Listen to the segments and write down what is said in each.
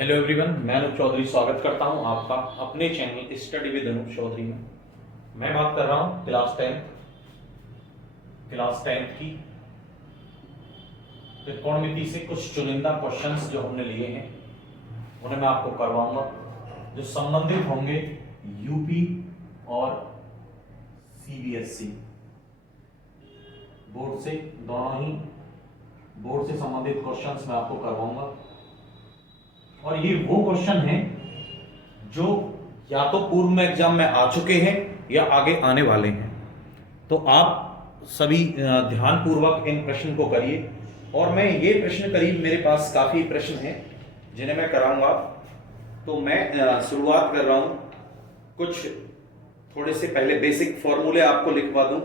Hello everyone, मैं अनूप चौधरी स्वागत करता हूं आपका अपने channel study with Anoop Chaudhary में। मैं बात कर रहा हूं क्लास टेंथ की त्रिकोणमिति से कुछ चुनिंदा क्वेश्चंस जो हमने लिए हैं उन्हें मैं आपको करवाऊंगा, जो संबंधित होंगे यूपी और सीबीएसई बोर्ड से। दोनों ही बोर्ड से संबंधित क्वेश्चंस मैं आपको करवाऊंगा और ये वो क्वेश्चन हैं जो या तो पूर्व में एग्जाम में आ चुके हैं या आगे आने वाले हैं। तो आप सभी ध्यानपूर्वक इन प्रश्न को करिए और मैं ये प्रश्न करीब मेरे पास काफी प्रश्न हैं जिन्हें मैं कराऊंगा। तो मैं शुरुआत कर रहा हूं, कुछ थोड़े से पहले बेसिक फॉर्मूले आपको लिखवा दूं,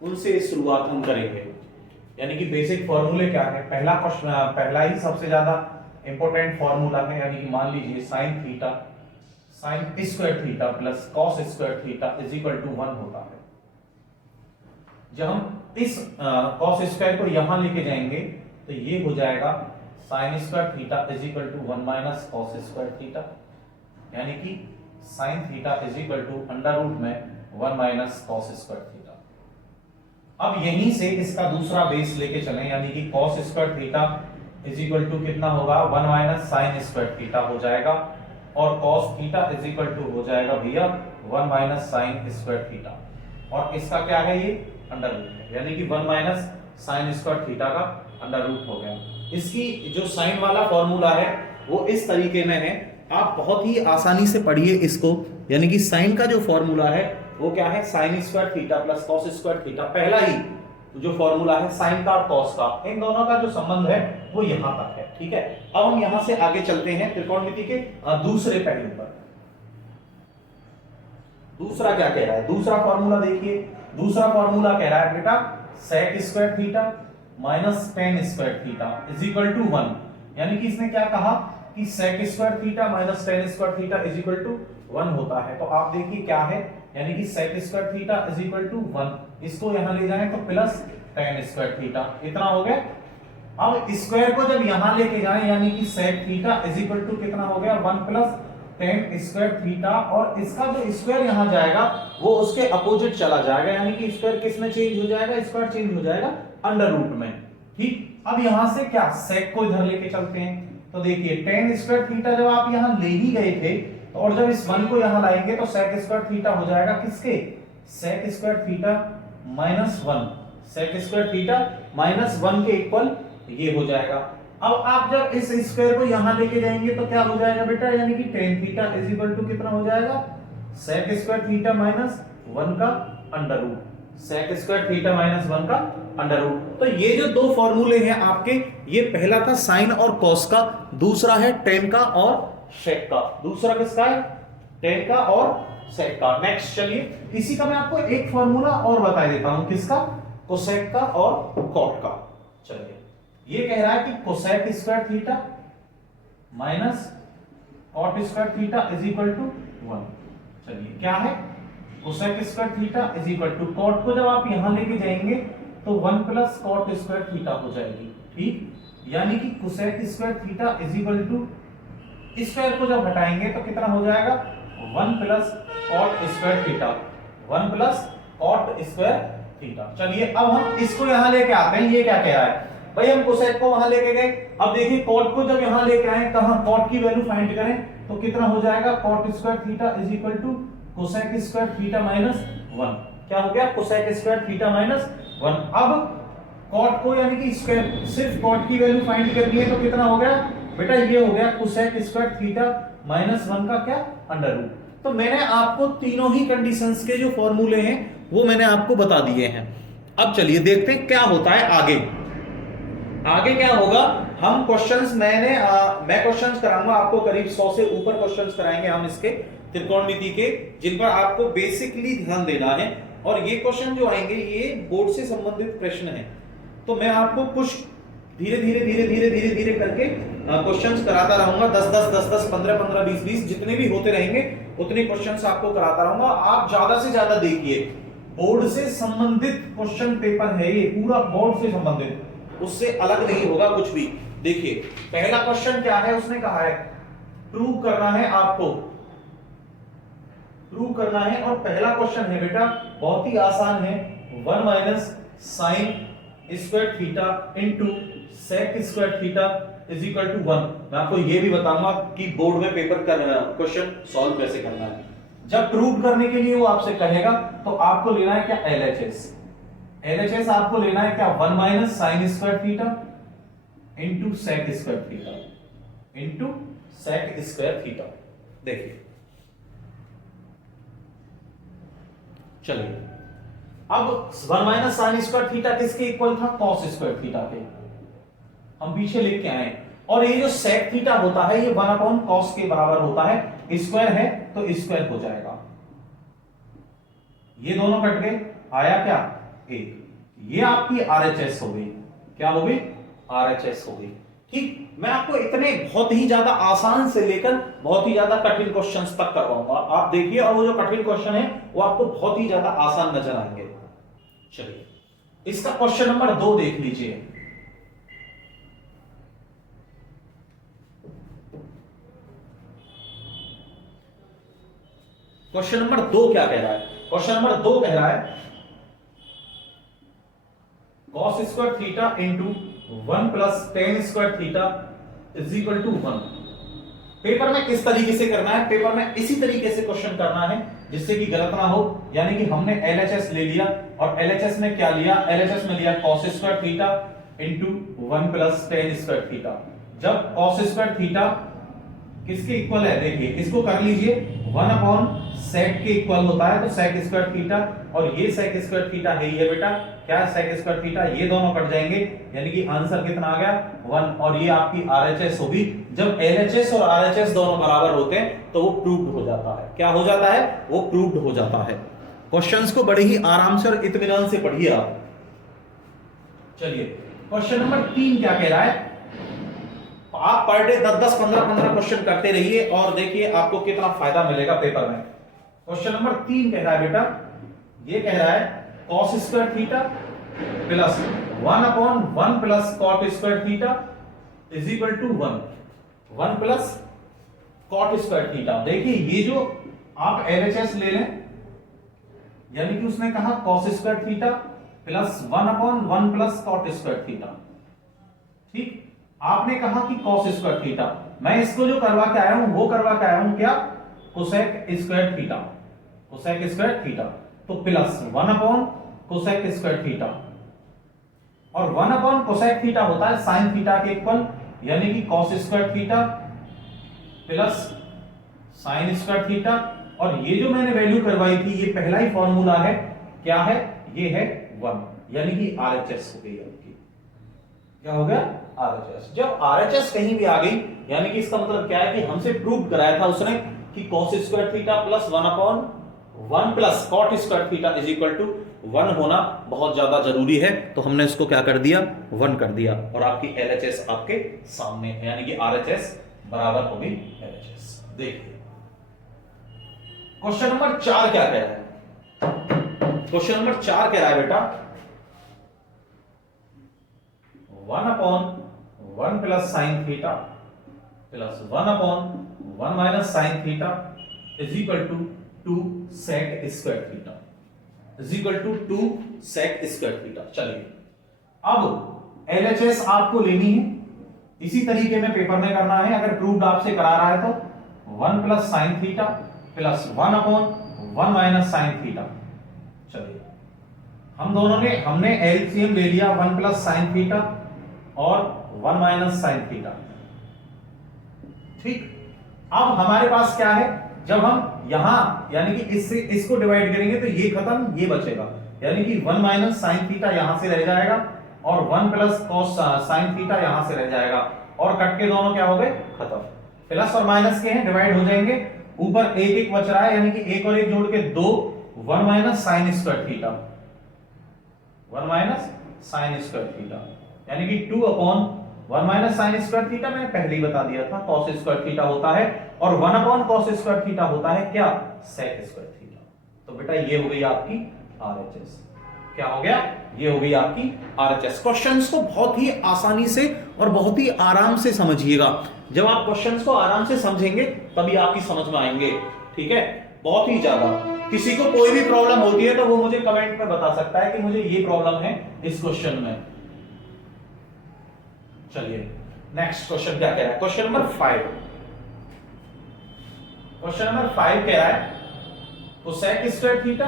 उनसे शुरुआत हम करेंगे। यानी कि बेसिक फॉर्मूले क्या है, पहला ही सबसे ज्यादा इंपॉर्टेंट फॉर्मूला है। यानी कि मान लीजिए sine square theta plus cos square theta is equal to 1 होता है। जब हम इस कॉस स्क्वायर को यहां लेके जाएंगे तो ये हो जाएगा sine square theta is equal to 1 minus cos square theta, यानी कि sine theta is equal to under root में 1 माइनस कॉस स्क्वायर थीटा। अब यहीं से इसका दूसरा बेस लेके चलें, यानी कि cos square theta is equal to कितना होगा 1 माइनस साइन स्क्वायर थीटा हो जाएगा, और cos theta is equal to हो जाएगा भैया 1 माइनस साइन स्क्वायर थीटा, और इसका क्या है ये अंडर रूट है, यानी कि 1 माइनस साइन स्क्वायर थीटा का अंडर रूट हो गया। इसकी जो साइन वाला फॉर्मूला है वो इस तरीके में है, आप बहुत ही आसानी से पढ़िए इसको। यानी कि साइन का जो फॉर्मूला है वो क्या है, sign square theta plus cos square theta. पहला ही जो फॉर्मूला है साइन का और कॉस का, इन दोनों का जो संबंध है वो यहां तक है। ठीक है, अब हम यहां से आगे चलते हैं त्रिकोणमिति के दूसरे पहलू पर। दूसरा क्या कह रहा है, दूसरा फॉर्मूला देखिए। दूसरा फॉर्मूला कह रहा है बेटा sec square theta minus tan square theta is equal to 1। यानी कि इसने क्या कहा कि sec square theta minus tan square theta is equal to 1 होता है। तो आप देखिए क्या है, यानी कि sec square theta is equal to 1, इसको यहां ले जाएं तो प्लस टेन स्क्वायर थीटा, इतना हो गया। अब स्क्वायर को जब यहां लेके जाएं, यानी कि sec theta is equal to कितना हो गया 1 प्लस टेन स्क्वायर थीटा, और इसका जो स्क्वायर यहां जाएगा वो उसके अपोजिट चला जाएगा, यानी कि स्क्वायर किस में चेंज हो जाएगा, स्क्वायर चेंज हो जाएगा अंडर रूट में। ठीक, अब यहां से क्या सेक को इधर लेके चलते हैं, तो देखिए टेन स्क्वायर थीटा जब आप यहां ले ही गए थे और जब इस 1 को यहां लाएंगे तो सेक स्क्वायर थीटा हो जाएगा किसके, sec square theta minus 1, sec square theta minus 1 के इक्वल ये हो जाएगा। अब आप जब इस स्क्वायर को यहां लेके जाएंगे तो क्या हो जाएगा बेटा, यानी कि tan theta is equal to कितना हो जाएगा, सेक स्क्वायर थीटा माइनस 1 का under root, sec square theta minus 1 का अंडर रूट। तो ये जो दो फॉर्मूले हैं आपके, ये पहला था साइन और कॉस का, दूसरा है टेन का और सेक का। दूसरा किसका है, टेन का और सेक का। नेक्स्ट चलिए, इसी का मैं आपको एक फॉर्मूला और बता देता हूं, किसका, कोसेक का और कॉट का। चलिए, ये कह रहा है कि cosec square theta minus cot square theta is equal to 1। चलिए क्या है, cosec square theta is equal to, cot को जब आप यहां लेके जाएंगे तो 1 प्लस कॉट स्क्वायर थीटा हो जाएगी। ठीक, यानी कि cosec square theta is equal to, square को जब हटाएंगे तो कितना हो जाएगा 1 plus cot square theta, 1 plus cot square theta. चलिए अब हम इसको यहां लेके आते हैं। ये क्या कह रहा है भाई, हम कोसेक को वहां लेके गए, अब देखिए कॉट को जब यहां लेके आए, कहां कॉट की वैल्यू फाइंड करें तो कितना हो जाएगा, cot square theta is equal to cosec square theta minus 1। क्या हो गया, कोसेक स्क्वायर थीटा माइनस 1। अब कॉट को यानी कि स्क्वायर, सिर्फ कॉट की वैल्यू फाइंड करनी है तो कितना हो गया बेटा, ये हो गया कोसेक स्क्वायर थीटा माइनस 1 का क्या अंडर रूट। तो मैंने आपको तीनों ही कंडीशंस के जो फॉर्मूले हैं वो मैंने आपको बता दिए हैं। अब चलिए देखते हैं क्या होता है आगे। आगे क्या होगा, हम क्वेश्चंस मैं क्वेश्चंस कराऊंगा आपको, करीब 100 से ऊपर क्वेश्चंस कराएंगे हम इसके त्रिकोणमिति के, जिन पर आपको बेसिकली ध्यान देना है। और ये क्वेश्चन जो आएंगे ये बोर्ड से संबंधित प्रश्न है। तो मैं आपको कुछ धीरे धीरे करके क्वेश्चंस कराता रहूंगा, 10 15 20 जितने भी होते रहेंगे उतने क्वेश्चंस आपको कराता रहूंगा। आप ज्यादा से ज्यादा देखिए, बोर्ड से संबंधित क्वेश्चन पेपर है ये, पूरा बोर्ड से संबंधित, उससे अलग नहीं होगा कुछ भी। देखिए पहला क्वेश्चन क्या है, उसने कहा है प्रूव करना है आपको, प्रूव करना है। और पहला क्वेश्चन है बेटा बहुत ही आसान है, 1 minus sine square theta into sec square theta is equal to 1। मैं आपको ये भी बताऊंगा कि बोर्ड में पेपर का क्वेश्चन सॉल्व कैसे करना है। जब प्रूव करने के लिए वो आपसे कहेगा तो आपको लेना है क्या, LHS। LHS आपको लेना है क्या, 1 minus sine square theta into sec square theta into sec square theta. देखिए चलिए अब 1 माइनस साइन स्क्वायर थीटा किसके इक्वल था, कॉस स्क्वायर थीटा के, हम पीछे लिख के आए। और ये जो सेक थीटा होता है ये 1 अपॉन कॉस के बराबर होता है, स्क्वायर है तो स्क्वायर हो जाएगा, ये दोनों कट गए, आया क्या 1। ये आपकी RHS हो गई, क्या हो गई, RHS हो गई। ठीक, मैं आपको इतने बहुत ही ज्यादा आसान से लेकर बहुत ही ज्यादा कठिन क्वेश्चंस तक करवाऊंगा, आप देखिए। और वो जो कठिन क्वेश्चन है वो आपको बहुत ही ज्यादा आसान नजर आएंगे। चलिए इसका क्वेश्चन नंबर 2 देख लीजिए। क्वेश्चन नंबर 2 क्या कह रहा है, क्वेश्चन नंबर 2 कह रहा है cos square theta into 1 plus tan square theta is equal to 1। Paper में किस तरीके से करना है, पेपर में इसी तरीके से क्वेश्चन करना है जिससे कि गलत ना हो। यानी कि हमने LHS ले लिया और LHS में क्या लिया, LHS में लिया cos square theta into 1 plus tan square theta. जब cos स्क्वायर थीटा किसके इक्वल है, देखिए इसको कर लीजिए, 1 अपॉन सेक के इक्वल होता है, तो सेक स्क्वायर थीटा और ये सेक स्क्वायर थीटा है ये बेटा, क्या सेक स्क्वायर थीटा, ये दोनों कट जाएंगे, यानी कि आंसर कितना आ गया 1। और ये आपकी RHS होगी। जब LHS और RHS दोनों बराबर होते हैं तो वो प्रूव्ड हो जाता है, क्या हो जाता है, वो प्रूव्ड हो जाता है। क्वेश्चंस को बड़े ही आराम से और इत्मीनान से पढ़िए आप। चलिए क्वेश्चन नंबर 3 क्या कह रहा है, आप पर डे 10-10, 15-15 क्वेश्चन करते रहिए और देखिए आपको कितना फायदा मिलेगा पेपर में। क्वेश्चन नंबर 3 कह रहा है बेटा, ये कह रहा है cos square theta plus 1 upon 1 plus cot square theta is equal to 1 plus cot square theta. देखिए ये जो आप LHS ले लें, यानी कि उसने कहा cos square theta plus 1 upon 1 plus cot square theta. ठीक, आपने कहा कि cos स्क्वायर थीटा, मैं इसको जो करवा के आया हूं वो करवा के आया हूं क्या, cosec square theta, cosec square theta. तो plus 1 upon cosec square theta, और 1 अपॉन कोसेक थीटा होता है साइन थीटा के इक्वल, यानी कि cos square theta plus sine square theta. और ये जो मैंने वैल्यू करवाई थी ये पहला ही फॉर्मूला है, क्या है, ये है 1, यानी कि RHS हो गई आपकी, क्या हो गया RHS। जब RHS कहीं भी आ गई यानी कि इसका मतलब क्या है कि हमसे प्रूव कराया था उसने कि cos square theta plus 1 upon 1 plus cot square theta is equal to 1 होना बहुत ज्यादा जरूरी है। तो हमने इसको क्या कर दिया, 1 कर दिया, और आपकी LHS आपके सामने है, यानी कि RHS बराबर होगी LHS। देखिए क्वेश्चन नंबर 4 क्या कह रहा है, क्वेश्चन नंबर 4 कह रहा है बेटा 1 upon 1 plus sine theta plus 1 upon 1 minus sine theta is equal to 2 sec square theta is equal to 2 sec square theta. चलिए अब LHS आपको लेनी है, इसी तरीके में पेपर में करना है। अगर प्रूव्ड आपसे करा रहा है तो 1 plus sine theta plus 1 upon 1 minus sine theta. चलिए हम दोनों ने हमने LCM ले लिया, 1 प्लस साइन थीटा और 1 माइनस साइन थीटा। ठीक, अब हमारे पास क्या है, जब हम यहां यानी कि इससे इसको डिवाइड करेंगे तो ये खत्म, ये बचेगा, यानी कि 1 माइनस साइन थीटा यहां से रह जाएगा और 1 प्लस कॉस साइन थीटा यहां से रह जाएगा, और कट के दोनों क्या हो गए, खत्म। प्लस और माइनस के हैं, डिवाइड हो जाएंगे, ऊपर एक एक बच रहा है, यानी कि एक और एक जोड़ के 2, 1 minus sine square theta, 1 minus sine square theta, यानी कि 2 upon 1 minus sine square theta मैंने पहले ही बता दिया था cos स्क्वायर थीटा होता है, और 1 अपॉन cos स्क्वायर थीटा होता है क्या, sec स्क्वायर थीटा। तो बेटा ये हो गई आपकी RHS। क्या हो गया, ये हो गई आपकी आरएचएस। क्वेश्चंस को बहुत ही आसानी से और बहुत ही आराम से समझिएगा। जब आप क्वेश्चंस को आराम से समझेंगे तभी आपकी समझ में आएंगे, ठीक है, बहुत ही ज्यादा। किसी को कोई भी प्रॉब्लम होती है तो वो मुझे कमेंट में बता सकता है कि मुझे ये प्रॉब्लम है इस क्वेश्चन में। चलिए नेक्स्ट क्वेश्चन क्या कह रहा है, क्वेश्चन नंबर 5। क्वेश्चन नंबर 5 कह रहा है cosec square theta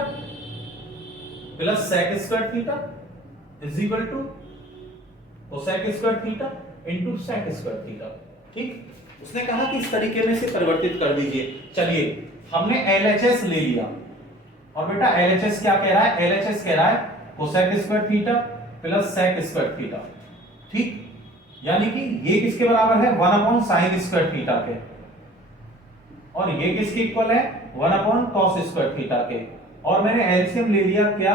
plus sec square theta is equal to cosec square theta into sec square theta. ठीक, उसने कहा कि इस तरीके में से परिवर्तित कर दीजिए। चलिए हमने एलएचएस ले लिया और बेटा एलएचएस क्या कह रहा है, एलएचएस कह रहा है cosec square theta plus sec square theta. ठीक, यानी कि ये किसके बराबर है, 1 अपॉन साइन स्क्वायर थीटा के, और ये किसके इक्वल है, 1 अपॉन कॉस स्क्वायर थीटा के। और मैंने एलसीएम ले लिया क्या,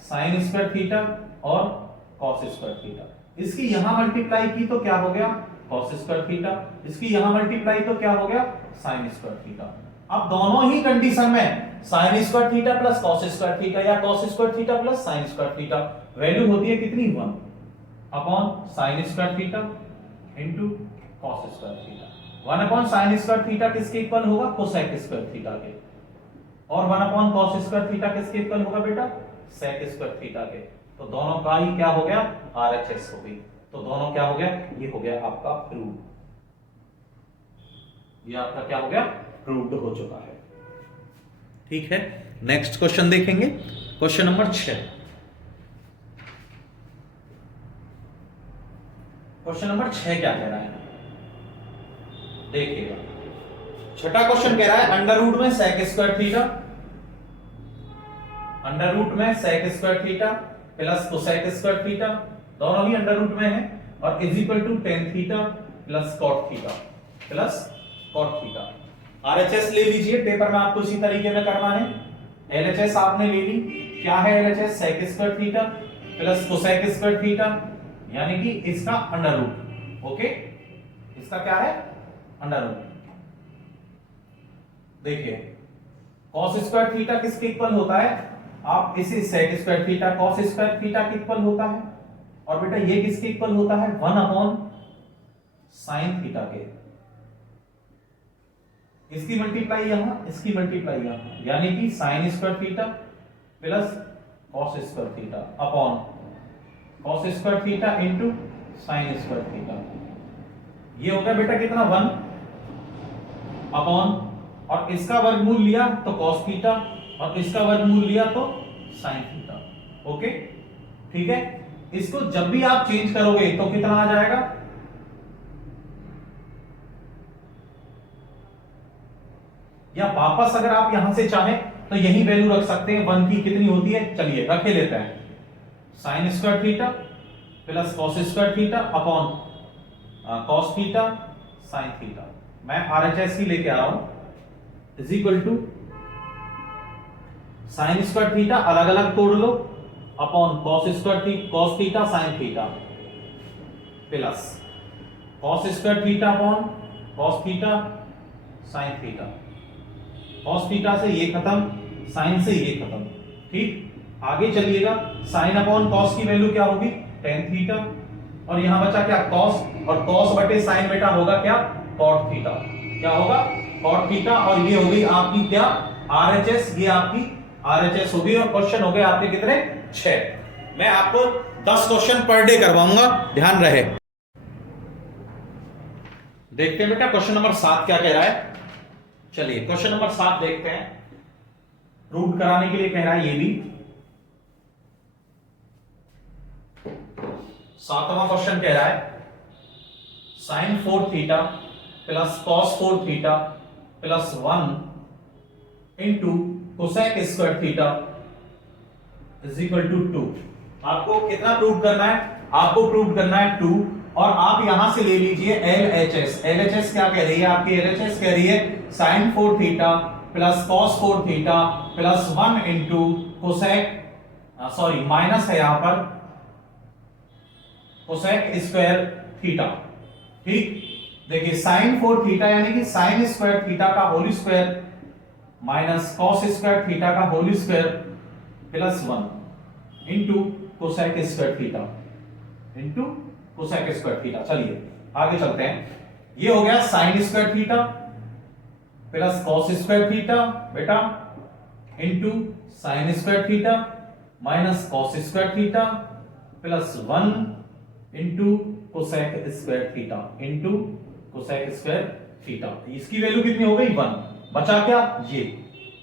साइन स्क्वायर थीटा और कॉस स्क्वायर थीटा। इसकी यहां मल्टीप्लाई की तो क्या हो गया, कॉस स्क्वायर थीटा, इसकी यहां मल्टीप्लाई तो क्या हो गया, साइन स्क्वायर थीटा। अब दोनों ही कंडीशन में sine square theta plus cos square theta या cos square theta plus sine square theta value होती है कितनी, 1 upon sine square theta into cos square theta. 1 upon sine square theta किसके equal होगा, कोसेक स्क्वायर थीटा के, और 1 upon cos square theta किसके equal होगा बेटा, सेक स्क्वायर थीटा के। तो दोनों का ही क्या हो गया, आरएचएस हो गई। तो दोनों क्या हो गया, ये हो गया आपका प्रूव, ये आपका क्या हो गया, प्रूव्ड हो चुका है। ठीक है, नेक्स्ट क्वेश्चन देखेंगे, क्वेश्चन नंबर 6। क्वेश्चन नंबर 6 क्या कह रहा है, देखिएगा। छठा क्वेश्चन कह रहा है अंडर रूट में sec square theta, under root में sec square theta plus cosec square theta, दोनों ही अंडर रूट में है, और is equal to tan theta plus cot theta plus cot theta. RHS ले लीजिए, पेपर में आपको इसी तरीके में करना है। एलएचएस आपने ले ली, क्या है LHS, sec square theta plus cosec square theta, यानी कि इसका अंडर रूट। ओके, इसका क्या है, अंडर रूट। देखिए कॉस स्क्वायर थीटा किसके इक्वल होता है, आप इसे sec square theta cos square theta के इक्वल होता है, और बेटा ये किसके इक्वल होता है, 1 अपॉन साइन थीटा के। इसकी मल्टीप्लाई यहां, इसकी मल्टीप्लाई यहां, यानी कि sine square theta plus cos square theta upon cos square theta into sine square theta. ये हो गया बेटा कितना, 1 अपॉन, और इसका वर्गमूल लिया तो कॉस थीटा, और इसका वर्गमूल लिया तो साइन थीटा। ओके, ठीक है। इसको जब भी आप चेंज करोगे तो कितना आ जाएगा, या वापस अगर आप यहां से चाहें तो यही वैल्यू रख सकते हैं, 1 की कितनी होती है, चलिए रखे लेते हैं, sine square theta plus cos square theta upon cos theta sine theta. मैं आरएचएस ही लेके आ रहा हूं, is equal to sine square theta अलग अलग तोड़ लो upon cos square theta cos theta sine theta plus cos square theta upon cos theta sine theta. Cos theta से ये खत्म, साइन से ये खत्म। ठीक, आगे चलिएगा, साइन अपॉन कॉस की वैल्यू क्या होगी, टेन थीटा, और यहां बचा क्या, कॉस, और कॉस बटे साइन बेटा होगा क्या, कॉट थीटा। क्या होगा, कॉट थीटा, और ये हो गई आपकी क्या, आरएचएस, ये आपकी आरएचएस होगी। और क्वेश्चन हो गए आपके कितने, 6। मैं आपको 10 क्वेश्चन पर डे करवाऊंगा, ध्यान रहे। देखते हैं बेटा क्वेश्चन नंबर 7 क्या कह रहा है। चलिए क्वेश्चन नंबर 7 देखते हैं, प्रूव कराने के लिए कह रहा है। ये भी 7वां क्वेश्चन कह रहा है sine 4 theta plus cos 4 theta plus 1 into cosec square theta is equal to 2। आपको कितना प्रूव करना है, आपको प्रूव करना है 2, और आप यहां से ले लीजिए एलएचएस। एलएचएस क्या कह रही है आपकी, एलएचएस कह रही है sine 4 theta plus cos 4 theta plus 1 into cosec, sorry minus है यहां पर, कोसेक स्क्वायर थीटा। ठीक, देखिए साइन 4 थीटा यानी कि साइन स्क्वायर थीटा का whole square minus cos square theta का whole square plus 1 into cosec square theta into cosec square theta. चलिए आगे चलते हैं। ये हो गया sine square theta plus cos square theta बेटा into sine square theta minus cos square theta plus 1 into cosec square theta into cosec square theta. इसकी value कितनी हो गई 1, बचा क्या ये,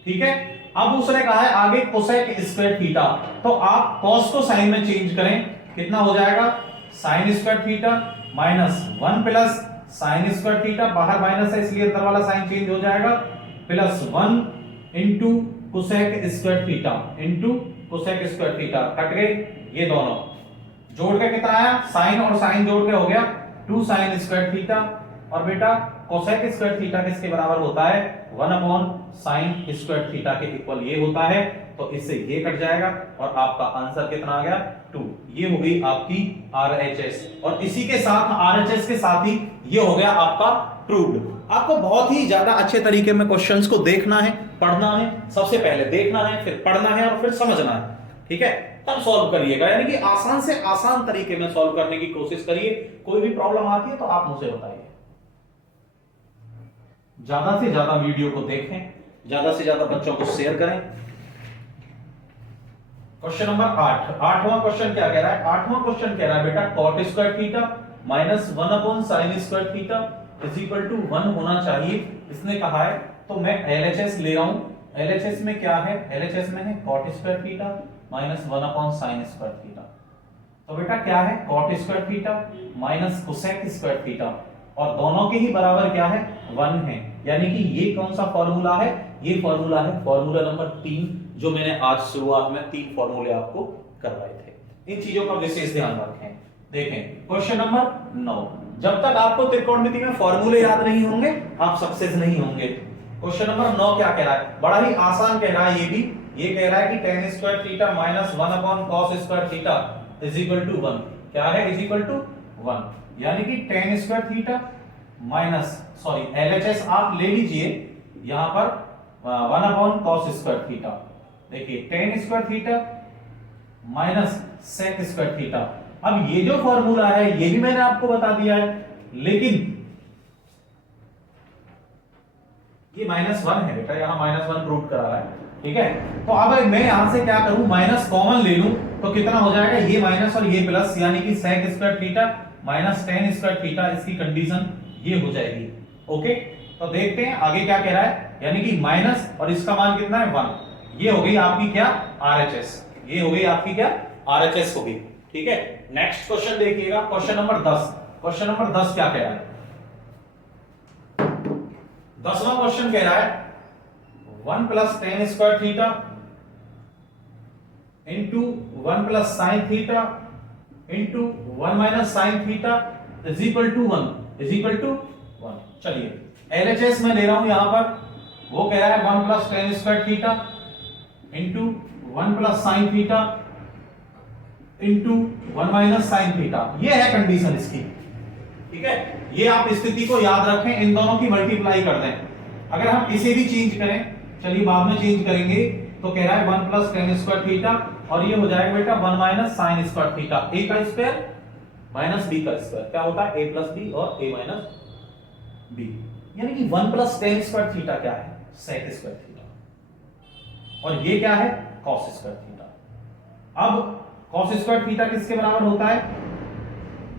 ठीक है। अब उसने कहा है आगे कोसेक स्क्वायर थीटा, तो आप कॉस को साइन में चेंज करें, कितना हो जाएगा sine square theta minus 1 plus sine square theta, बाहर माइनस है इसलिए अंदर वाला साइन चेंज हो जाएगा, plus 1 into cosec square theta into cosec square theta. Cut गए ये दोनों, जोड़ के कितना आया, साइन और साइन जोड़ के हो गया 2 साइन स्क्वायर थीटा, और बेटा कोसेक स्क्वायर थीटा किसके बराबर होता है 1 अपॉन साइन स्क्वायर थीटा के इक्वल ये होता है, तो इससे ये कट जाएगा और आपका आंसर कितना आ गया 2। ये हो गई आपकी आरएचएस, और इसी के साथ आरएचएस के साथ ही ये हो गया आपका प्रूव्ड। आपको बहुत ही ज्यादा अच्छे तरीके में क्वेश्चंस को देखना है, पढ़ना है, सबसे पहले देखना है, फिर पढ़ना है और फिर समझना है, ठीक है, तब सॉल्व करिएगा। यानी कि आसान से आसान तरीके में सॉल्व करने की कोशिश करिए। कोई भी प्रॉब्लम आती है तो आप मुझे बताइए। ज्यादा से ज्यादा वीडियो को देखें, ज्यादा से ज्यादा बच्चों को शेयर करें। क्वेश्चन नंबर 8, आठवां क्वेश्चन क्या कह रहा है, आठवां क्वेश्चन कह रहा है बेटा cot square theta minus 1 upon sine square theta is equal to 1 होना चाहिए, इसने कहा है। तो मैं एलएचएस ले रहा हूं, एलएचएस में क्या है, एलएचएस में है cot square theta minus 1 upon sine square theta. तो बेटा क्या है cot square theta minus cosec square theta, और दोनों के ही बराबर क्या है 1 है। यानी कि ये कौन सा फॉर्मूला है, ये फॉर्मूला है फॉर्मूला नंबर 3, जो मैंने आज शुरुआत में 3 फॉर्मूले आपको करवाए थे। इन चीजों का विशेष ध्यान रखें। देखें क्वेश्चन नंबर 9, जब तक आपको त्रिकोणमिति में फॉर्मूले याद नहीं होंगे आप सक्सेस नहीं होंगे। क्वेश्चन नंबर 9 क्या कह रहा है, बड़ा ही आसान कह रहा है ये भी, ये कह रहा है कि tan square theta minus 1 upon cos square theta is equal to 1। क्या है इज इक्वल टू 1, यानी कि tan square theta minus sorry LHS आप ले लीजिए यहां पर 1 अपॉन cos स्क्वायर थीटा। देखिए tan square theta minus sec square theta. अब ये जो फॉर्मूला है ये भी मैंने आपको बता दिया है, लेकिन ये -1 है बेटा, यहां -1 प्रूव करा रहा है, ठीक है। तो अब मैं यहां से क्या करूं, माइनस कॉमन ले लूं तो कितना हो जाएगा, ये माइनस और ये प्लस, यानी कि sec square theta minus tan square theta, इसकी कंडीशन ये हो जाएगी। ओके, तो देखते हैं आगे क्या कह रहा है, यानी कि माइनस और इसका मान कितना है 1। ये हो गई आपकी क्या आरएचएस, ये हो गई आपकी क्या आरएचएस हो गई, ठीक है। नेक्स्ट क्वेश्चन देखिएगा, क्वेश्चन नंबर 10। क्वेश्चन नंबर 10 क्या कह रहा है, 10वां क्वेश्चन कह रहा है 1 plus tan square theta into 1 plus sine theta into 1 minus sine theta is equal to 1 is equal to 1। चलिए एलएचएस में ले रहा हूं यहां पर, वो कह रहा है 1 plus tan square theta into 1 plus sine theta into 1 minus sine theta. ये है कंडीशन इसकी, ठीक है। ये आप स्थिति को याद रखें, इन दोनों की मल्टीप्लाई कर दें। अगर हम इसे भी चेंज करें, चलिए बाद में चेंज करेंगे, तो कह रहा है 1 प्लस tan स्क्वायर थीटा, और ये हो जाएगा बेटा 1 minus sine square theta, a का स्क्वायर माइनस b का स्क्वायर, क्या होता है a प्लस b और a माइनस b। यानी कि 1 प्लस tan स्क्वायर थीटा क्या है sec स्क्वायर थीटा, और ये क्या है cos स्क्वायर थीटा। अब cos स्क्वायर थीटा किसके बराबर होता है,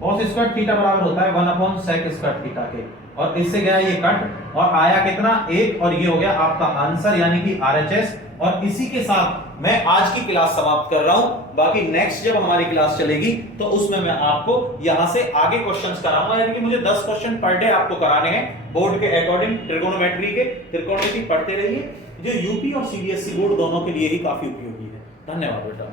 cos स्क्वायर थीटा बराबर होता है 1 अपॉन sec स्क्वायर थीटा के, और इससे गया ये कट और आया कितना 1, और ये हो गया आपका आंसर यानी कि आरएचएस। और इसी के साथ मैं आज की क्लास समाप्त कर रहा हूं। बाकी नेक्स्ट जब हमारी क्लास चलेगी तो उसमें मैं आपको यहां से आगे क्वेश्चंस कराऊंगा, यानी कि मुझे 10 क्वेश्चन पर डे आपको कराने हैं बोर्ड के अकॉर्डिंग, ट्रिगोनोमेट्री के। त्रिकोणमिति पढ़ते रहिए, जो यूपी और सीबीएसई बोर्ड दोनों के लिए ही काफी उपयोगी है। धन्यवाद बेटा।